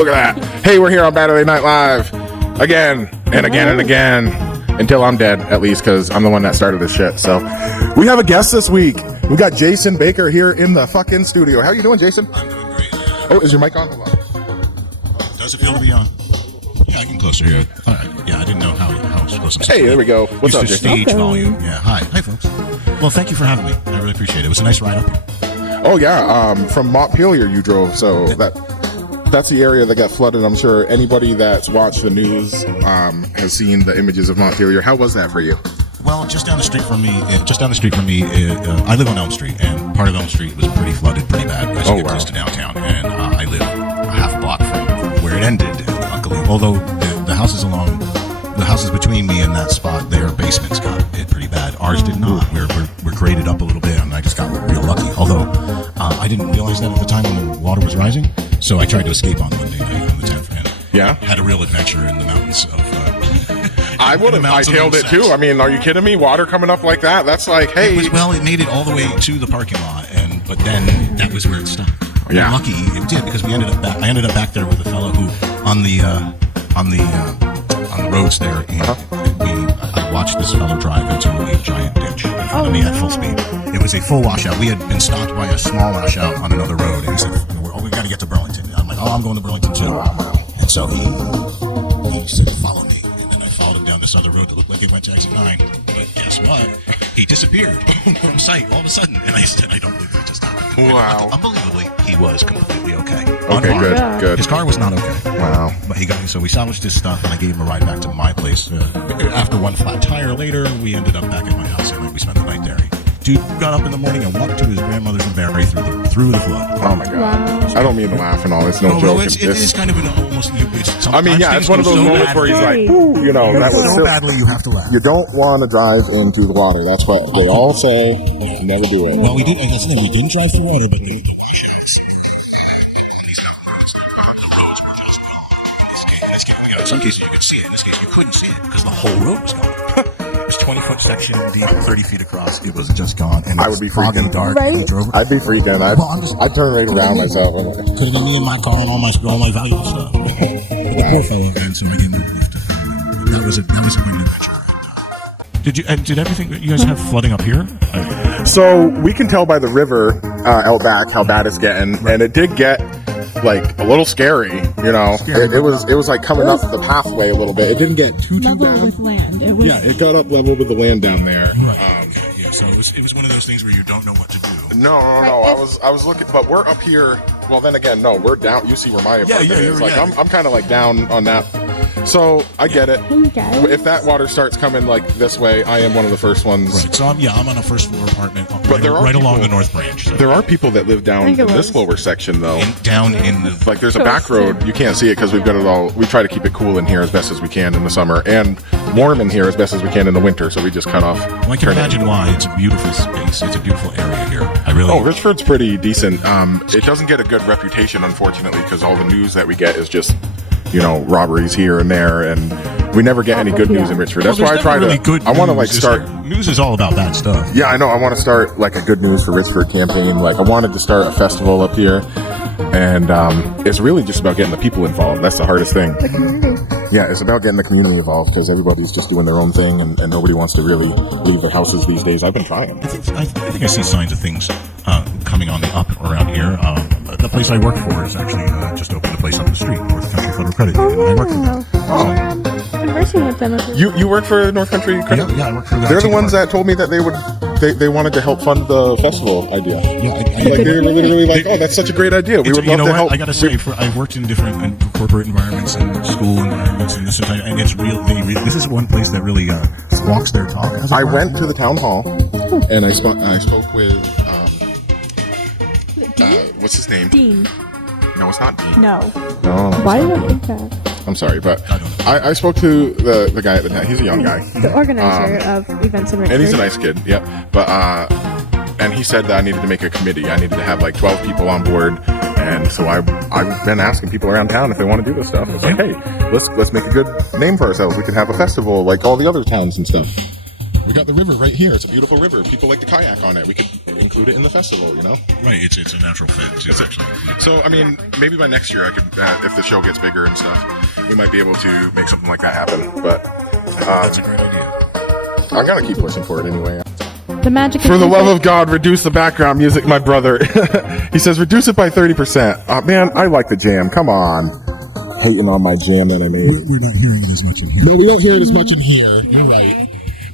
Look at that. Hey, we're here on Baturday Night Live again and again and again until I'm dead, at least, because I'm the one that started this shit. So we have a guest this week. We got Jason Baker here in the fucking studio. How you doing, Jason? I'm doing great. Oh, is your mic on? Hold on. Does it feel to be on? Yeah, I can closer here. All right. Yeah, I didn't know how it's supposed to. Hey, there we go. What's up, Jason? Stage volume. Yeah. Hi, folks. Well, thank you for having me. I really appreciate it. It was a nice ride up here. Oh yeah, from Montpelier you drove, so that's the area that got flooded. I'm sure anybody that's watched the news has seen the images of Montpelier. How was that for you? Well, just down the street from me, I live on Elm Street, and part of Elm Street was pretty flooded, pretty bad as you get close to downtown. And I live a half block from where it ended. And luckily, although the houses between me and that spot, their basements got hit pretty bad. Ours did not. We're graded up a little bit, and I just got real lucky. Although I didn't realize that at the time when the water was rising, so I tried to escape on Monday night on the 10th, and had a real adventure in the mountains of. I would have hightailed it too. I mean, are you kidding me? Water coming up like that? That's like, hey. It made it all the way to the parking lot, but then that was where it stopped. Yeah. Lucky it did, because I ended up back there with a fellow who on the roads there. I watched this fellow drive into a giant ditch in front of me at full speed. It was a full washout. We had been stopped by a small washout on another road, and he said, we got to get to Burlington. And I'm like, I'm going to Burlington too. And so he said, follow me. And then I followed him down this other road that looked like it went to exit 9. But guess what? He disappeared from sight all of a sudden. And I said, I don't believe that just happened. Wow. Unbelievably, he was completely okay. Okay, good. His car was not okay. Wow. But so we salvaged his stuff, and I gave him a ride back to my place. After one flat tire later, we ended up back at my house, and we spent the night there. Dude got up in the morning and walked to his grandmother's in Barry through the flood. Oh my God! Wow. I don't mean to laugh and all. It's no joke. No, it is kind of an almost. I mean, yeah, it's one of those moments where he's like, ooh, that was so badly you have to laugh. You don't want to drive into the water. That's what they all say. Never do it. Well, we didn't drive through water, but the in some cases you could see it. In this case, you couldn't see it because the whole road was gone. It was 20-foot section deep, 30 feet across. It was just gone. And I would be freaking dark. Right? I'd be freaking. I'd turn right around myself. Could have been me in my car and all my valuable stuff. But the poor fellow, and so I gave him a lift. That was a quite an adventure. Did everything? You guys have flooding up here? So we can tell by the river out back how bad it's getting, and it did get like a little scary, It was like coming up the pathway a little bit. It didn't get too level bad. with land. It got up level with the land down there. Right. So it was one of those things where you don't know what to do. No. I was looking, but we're up here. Well, then again, no, we're down. You see where my apartment is. Like I'm kind of like down on that. So I get it. If that water starts coming like this way, I am one of the first ones. Right. So I'm on a first floor apartment, but right along the North Branch. So. There are people that live down in this lower section, though. Down in the there's a back road. You can't see it because we've got it all. We try to keep it cool in here as best as we can in the summer, and warm in here as best as we can in the winter. So we just cut off. Well, I can imagine why. It's a beautiful space. It's a beautiful area here. Richford's pretty decent. It doesn't get a good reputation, unfortunately, because all the news that we get is just robberies here and there, and we never get any good news in Richford. That's why I try to. I want to start. News is all about bad stuff. Yeah, I know. I want to start like a good news for Richford campaign. Like I wanted to start a festival up here, and it's really just about getting the people involved. That's the hardest thing. The community. Yeah, it's about getting the community involved because everybody's just doing their own thing, and nobody wants to really leave their houses these days. I've been trying. I think I see signs of things coming on the up around here. The place I work for is actually just opened a place up the street, North Country Federal Credit Union. I work for them. I'm working with them. You work for North Country Credit? Yeah, I work for them. They're the ones that told me that they wanted to help fund the festival idea. Yeah, they were literally like, oh, that's such a great idea. We would love to help. I gotta say, I've worked in different corporate environments and school environments, and it's real. This is one place that really walks their talk. I went to the town hall, and I spoke with what's his name? Dean. No, it's not Dean. No. Why do I think that? I'm sorry, but I spoke to the guy at the town. He's a young guy. The organizer of events in Richford. And he's a nice kid, yeah. But and he said that I needed to make a committee. I needed to have like 12 people on board. And so I've been asking people around town if they want to do this stuff. It's like, hey, let's make a good name for ourselves. We can have a festival like all the other towns and stuff. We got the river right here. It's a beautiful river. People like to kayak on it. We could include it in the festival, you know? Right, it's a natural fit, too, actually. So, I mean, maybe by next year I could, if the show gets bigger and stuff, we might be able to make something like that happen. But That's a great idea. I'm going to keep pushing for it anyway. The magic. For the love of God, reduce the background music, my brother. He says, reduce it by 30%. Man, I like the jam. Come on. Hating on my jam that I made. We're not hearing it as much in here. No, we don't hear it as much in here. You're right.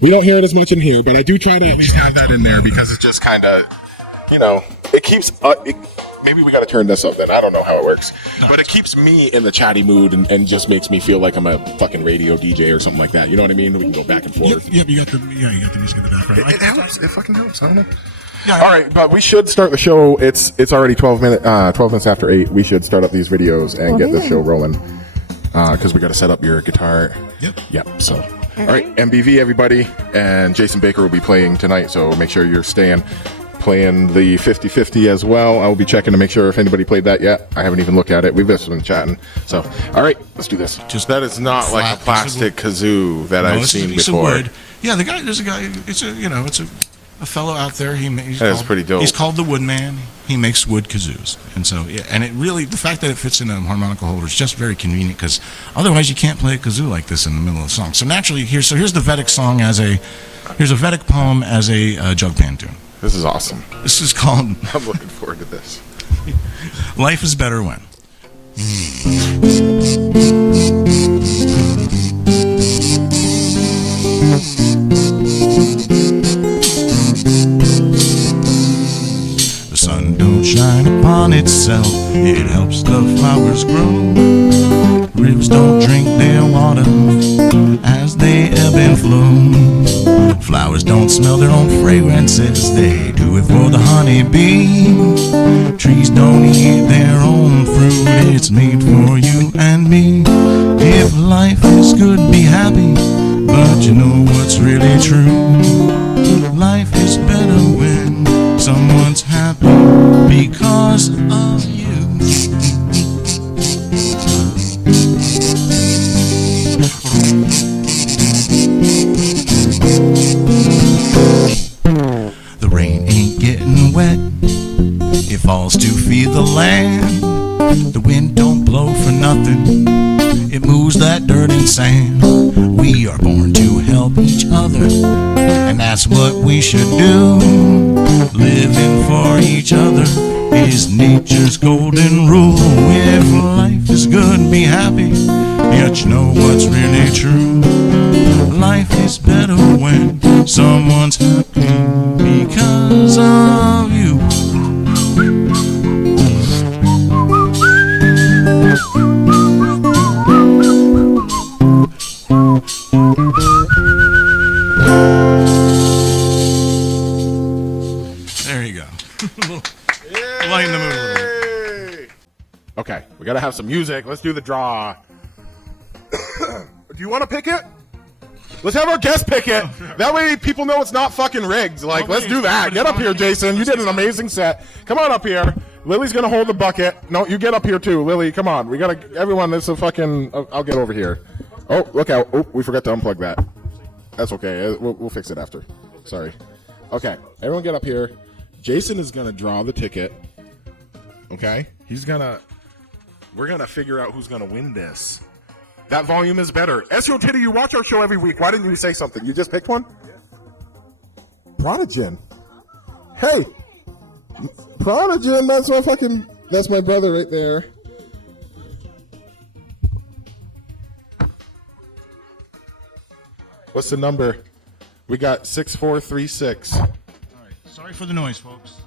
We don't hear it as much in here, but I do try to at least have that in there because it's just kind of, you know, it keeps, maybe we got to turn this up then. I don't know how it works. But it keeps me in the chatty mood and just makes me feel like I'm a fucking radio DJ or something like that. You know what I mean? We can go back and forth. Yep, you got the music in the background. It helps. It fucking helps. I don't know. Yeah, all right, but we should start the show. It's already 12 minutes after 8. We should start up these videos and get the show rolling because we got to set up your guitar. Yep. So, all right, MBV everybody, and Jason Baker will be playing tonight. So make sure you're playing the 50-50 as well. I will be checking to make sure if anybody played that yet. I haven't even looked at it. We've just been chatting. So, all right, let's do this. Just that is not like a plastic kazoo that I've seen before. Yeah, there's a guy. It's a fellow out there. That's pretty dope. He's called the Woodman. He makes wood kazoos, and so and it really, the fact that it fits in a harmonica holder is just very convenient because otherwise you can't play a kazoo like this in the middle of the song. So naturally, here's the Vedic song here's a Vedic poem as a jug band tune. This is awesome. This is called. I'm looking forward to this. Life is better when. The sun don't shine upon itself, it helps the flowers grow. Rivers don't drink their water as they ebb and flow. Flowers don't smell their own fragrances, they do it for the honeybee. Trees don't eat their own fruit, it's made for you and me. If life is good, be happy, but you know what's really true. Life is better when someone's happy because of you. The rain ain't getting wet, it falls to feed the land. The wind don't blow for nothing, it moves that dirt and sand. We are born to help each other, and that's what we should do. Living for each other is nature's golden rule. If life is good, be happy, yet you know what's really true. Life is better when someone's happy because of you. There you go. Lighten the mood a little bit. Okay, we gotta have some music. Let's do the draw. Do you want to pick it? Let's have our guest pick it. That way people know it's not fucking rigged. Like, let's do that. Get up here, Jason. You did an amazing set. Come on up here. Lily's gonna hold the bucket. No, you get up here too, Lily. Come on. We gotta. Everyone, this is a fucking. I'll get over here. Oh, look out. Oh, we forgot to unplug that. That's okay. We'll fix it after. Sorry. Okay, everyone get up here. Jason is gonna draw the ticket. Okay, we're gonna figure out who's gonna win this. That volume is better. SEO Titty, you watch our show every week. Why didn't you say something? You just picked one? Prodigen. Hey, Prodigen, that's my brother right there. What's the number? We got 6436. All right. Sorry for the noise, folks.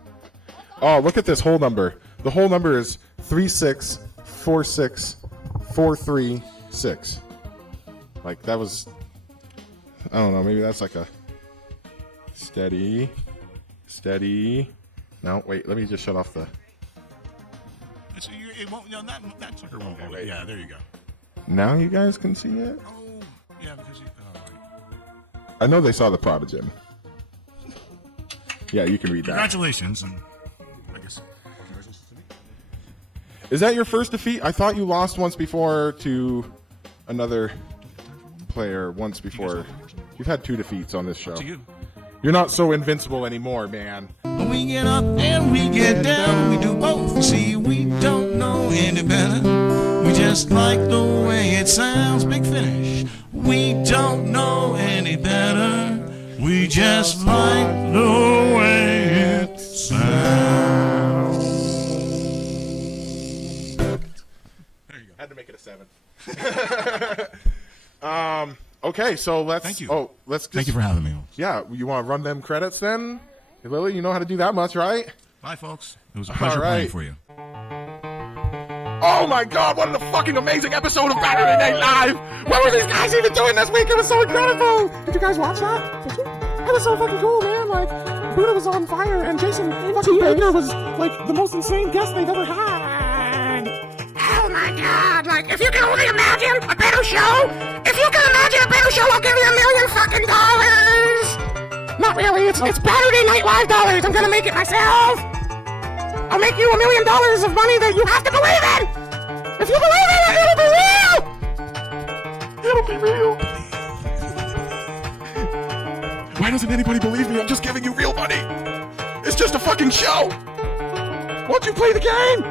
Oh, look at this whole number. The whole number is 3646436. Like that was, I don't know, maybe that's like a steady. No, wait, let me just shut off the. It won't, no, that sucker won't go. Wait. Yeah, there you go. Now you guys can see it? Oh, yeah, because I know they saw the Prodigen. Yeah, you can read that. Congratulations, and I guess congratulations to me. Is that your first defeat? I thought you lost once before to another player once before. You've had 2 defeats on this show. To you. You're not so invincible anymore, man. We get up and we get down. We do both. See, we don't know any better. We just like the way it sounds. Big finish. We don't know any better. We just like the way it sounds. There you go. Had to make it a 7. Okay, so let's. Thank you. Oh, let's. Just, Thank you for having me. Yeah, you want to run them credits then? Hey, Lily, you know how to do that much, right? Bye, folks. It was a pleasure playing for you. Oh my God! What a fucking amazing episode of Baturday Night Live! What were these guys even doing this week? It was so incredible. Did you guys watch that? Did you? It was so fucking cool, man. Like, Buddha was on fire, and Jason fucking Baker was like the most insane guest they've ever had. Oh my God! Like, if you can only imagine a better show, if you can imagine a better show, I'll give you $1 million fucking dollars. Not really. It's Baturday Night Live dollars. I'm gonna make it myself. I'll make you $1 million of money that you have to believe in. If you believe in it, it'll be real. It'll be real. Why doesn't anybody believe me? I'm just giving you real money. It's just a fucking show. Won't you play the game?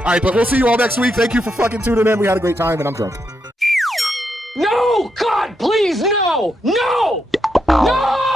All right, but we'll see you all next week. Thank you for fucking tuning in. We had a great time, and I'm drunk. No! God, please, no! No! No!